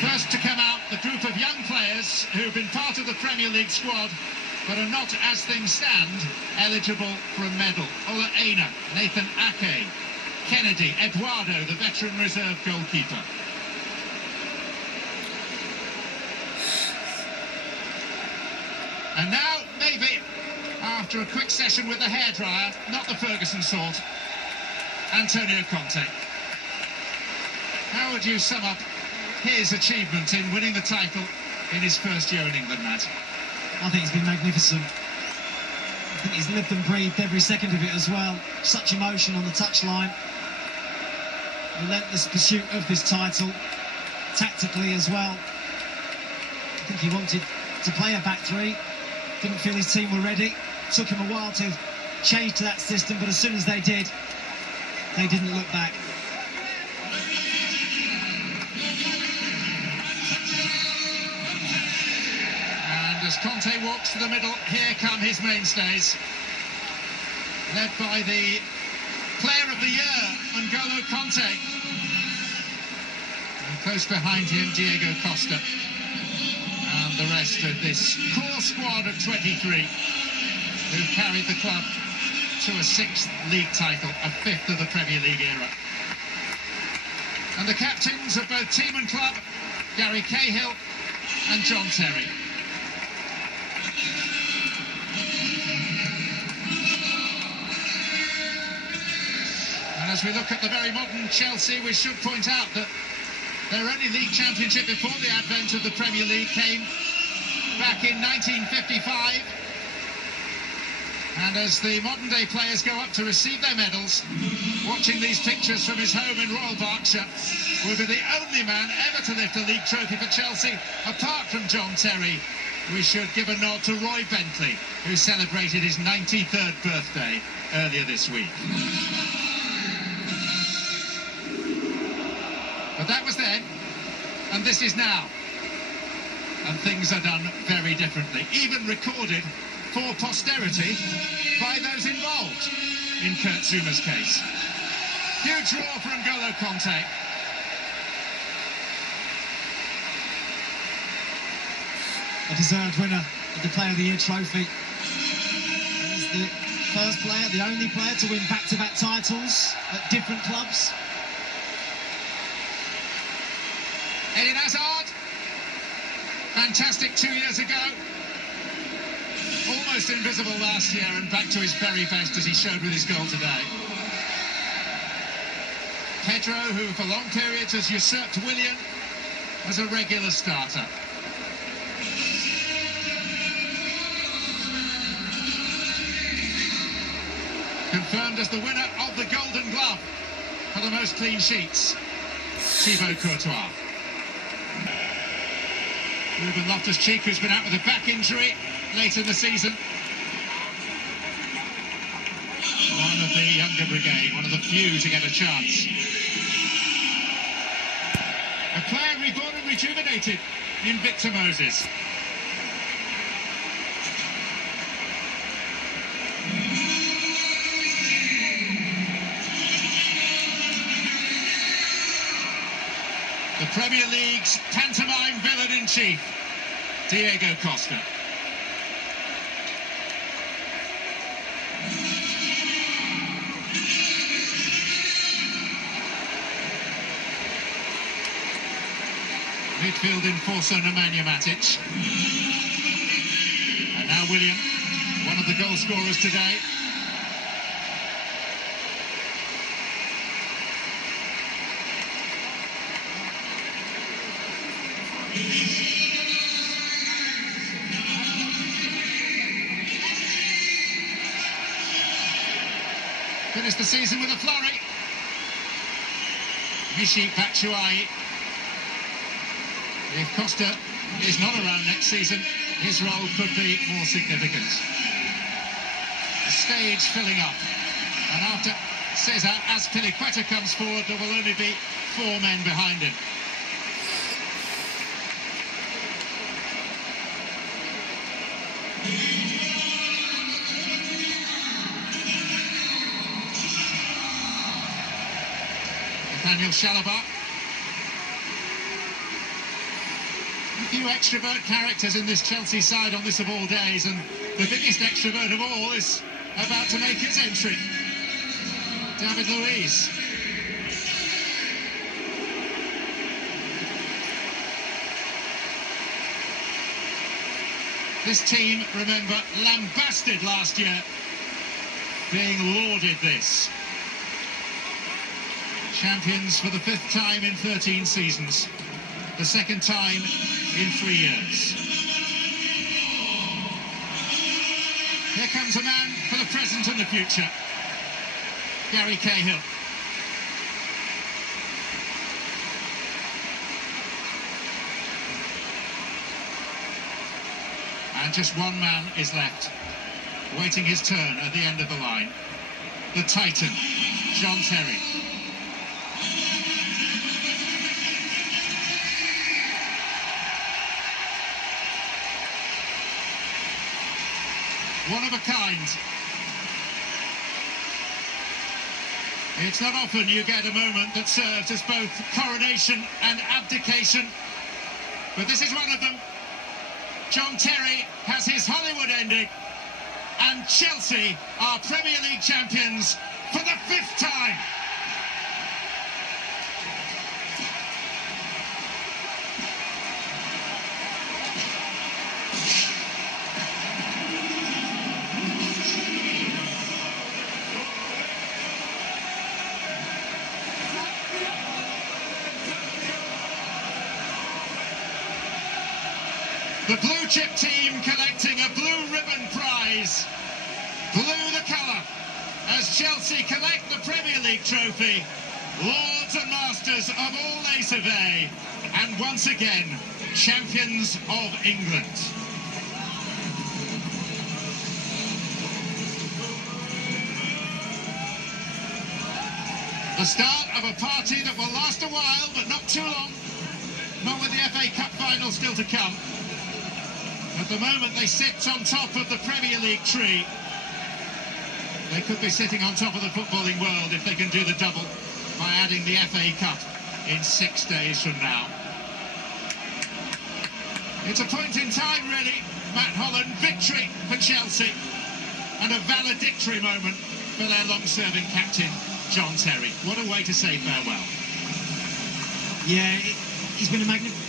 First to come out, the group of young players who've been part of the Premier League squad but are not, as things stand, eligible for a medal. Ola Aina, Nathan Ake, Kennedy, Eduardo, the veteran reserve goalkeeper. And now, maybe, after a quick session with the hairdryer, not the Ferguson sort, Antonio Conte. How would you sum up his achievement in winning the title in his first year in England, Matt? I think it's been magnificent. I think he's lived and breathed every second of it as well. Such emotion on the touchline. Relentless pursuit of this title. Tactically as well. I think he wanted to play a back three. Didn't feel his team were ready. Took him a while to change to that system, but as soon as they did, they didn't look back. As Conte walks to the middle, here come his mainstays. Led by the Player of the Year, N'Golo Conte. And close behind him, Diego Costa. And the rest of this core squad of 23 who've carried the club to a 6th league title, a 5th of the Premier League era. And the captains of both team and club, Gary Cahill and John Terry. As we look at the very modern Chelsea, we should point out that their only league championship before the advent of the Premier League came back in 1955. And as the modern-day players go up to receive their medals, watching these pictures from his home in Royal Berkshire, will be the only man ever to lift a league trophy for Chelsea, apart from John Terry. We should give a nod to Roy Bentley, who celebrated his 93rd birthday earlier this week. But that was then, and this is now. And things are done very differently, even recorded for posterity by those involved in Kurt Zouma's case. Huge roar for N'Golo Conte. A deserved winner of the Player of the Year trophy. He's the first player, the only player to win back-to-back titles at different clubs. Eden Hazard, fantastic 2 years ago, almost invisible last year and back to his very best as he showed with his goal today. Pedro, who for long periods has usurped Willian as a regular starter. Confirmed as the winner of the Golden Glove for the most clean sheets, Thibaut Courtois. Ruben Loftus-Cheek, who's been out with a back injury late in the season. One of the younger brigade, one of the few to get a chance. A player reborn and rejuvenated in Victor Moses. The Premier League's pantomime villain-in-chief, Diego Costa. Midfield enforcer Nemanja Matic. And now Willian, one of the goal scorers today. Finished the season with a flurry. Michy Batshuayi. If Costa is not around next season, his role could be more significant. The stage filling up. And after Cesar Azpilicueta comes forward, there will only be 4 men behind him. Daniel Chalobah. A few extrovert characters in this Chelsea side on this of all days, and the biggest extrovert of all is about to make his entry. David Luiz. This team, remember, lambasted last year, being lauded this. Champions for the 5th time in 13 seasons, the 2nd time in 3 years. Here comes a man for the present and the future, Gary Cahill. And just one man is left, waiting his turn at the end of the line. The Titan, John Terry. One of a kind. It's not often you get a moment that serves as both coronation and abdication, but this is one of them. John Terry has his Hollywood ending, and Chelsea are Premier League champions for the 5th time. The blue chip team collecting a blue ribbon prize. Blue the colour, as Chelsea collect the Premier League trophy. Lords and masters of all A of A, and once again, champions of England. The start of a party that will last a while, but not too long. Not with the FA Cup final still to come. At the moment, they sit on top of the Premier League tree. They could be sitting on top of the footballing world if they can do the double by adding the FA Cup in 6 days from now. It's a point in time, really, Matt Holland. Victory for Chelsea, and a valedictory moment for their long-serving captain, John Terry. What a way to say farewell. Yeah, he's been a magnificent...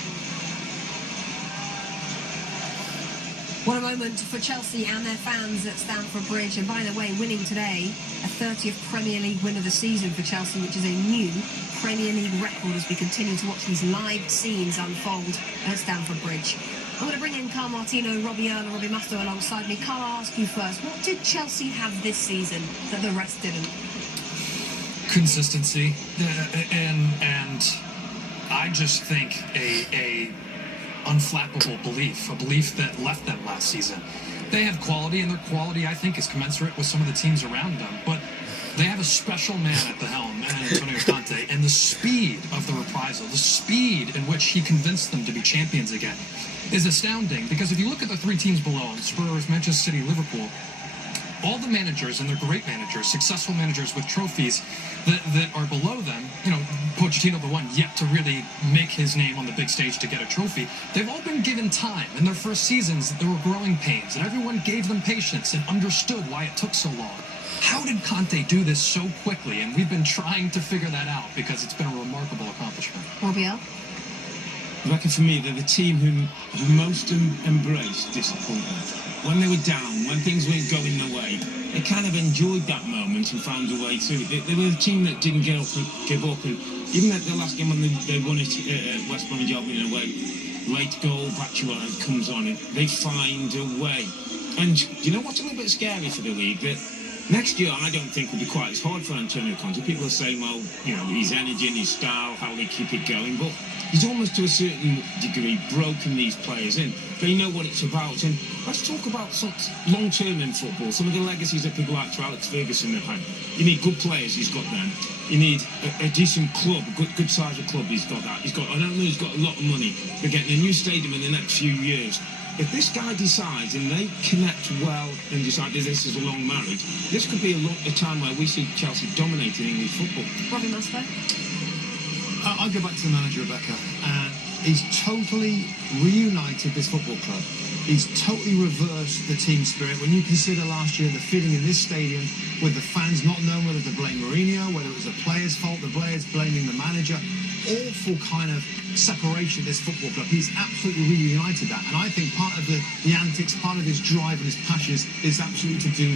What a moment for Chelsea and their fans at Stamford Bridge. And by the way, winning today, a 30th Premier League win of the season for Chelsea, which is a new Premier League record as we continue to watch these live scenes unfold at Stamford Bridge. I'm going to bring in Carl Martino, Robbie Earle and Robbie Mustoe alongside me. Carl, I'll ask you first. What did Chelsea have this season that the rest didn't? Consistency. And I just think a unflappable belief, a belief that left them last season. They have quality, and their quality, I think, is commensurate with some of the teams around them, but they have a special man at the helm, Antonio Conte, and the speed of the reprisal, the speed in which he convinced them to be champions again is astounding, because if you look at the 3 teams below him, Spurs, Manchester City, Liverpool, all the managers, and they're great managers, successful managers with trophies that are below them, you know, Pochettino, the one yet to really make his name on the big stage to get a trophy, they've all been given time. In their first seasons, there were growing pains, and everyone gave them patience and understood why it took so long. How did Conte do this so quickly? And we've been trying to figure that out, because it's been a remarkable accomplishment. Robbie Earle? I reckon for me, they're the team who most embraced disappointment. When they were down, when things weren't going their way, they kind of enjoyed that moment and found a way through it. They were a team that didn't give up. And even at the last game when they won it at West Bromwich Albion away, late goal, Batshuayi comes on, and they find a way. And do you know what's a little bit scary for the league? That next year, I don't think will be quite as hard for Antonio Conte. People are saying, well, you know, his energy and his style, how they keep it going, but he's almost to a certain degree broken these players in. They know what it's about. And let's talk about some long-term in football, some of the legacies that people like Alex Ferguson have had. You need good players, he's got them. You need a decent club, a good size of club, he's got that. I don't know, he's got a lot of money. We're getting a new stadium in the next few years. if this guy decides and they connect well and decide that this is a long marriage, this could be a time where we see Chelsea dominating English football. Robbie Musgrave? I'll go back to the manager, Rebecca, and he's totally reunited this football club. He's totally reversed the team spirit. When you consider last year the feeling in this stadium with the fans not knowing whether to blame Mourinho, whether it was the players' fault, the players blaming the manager, awful kind of separation of this football club. He's absolutely reunited that, and I think part of the antics, part of his drive and his passion is absolutely to do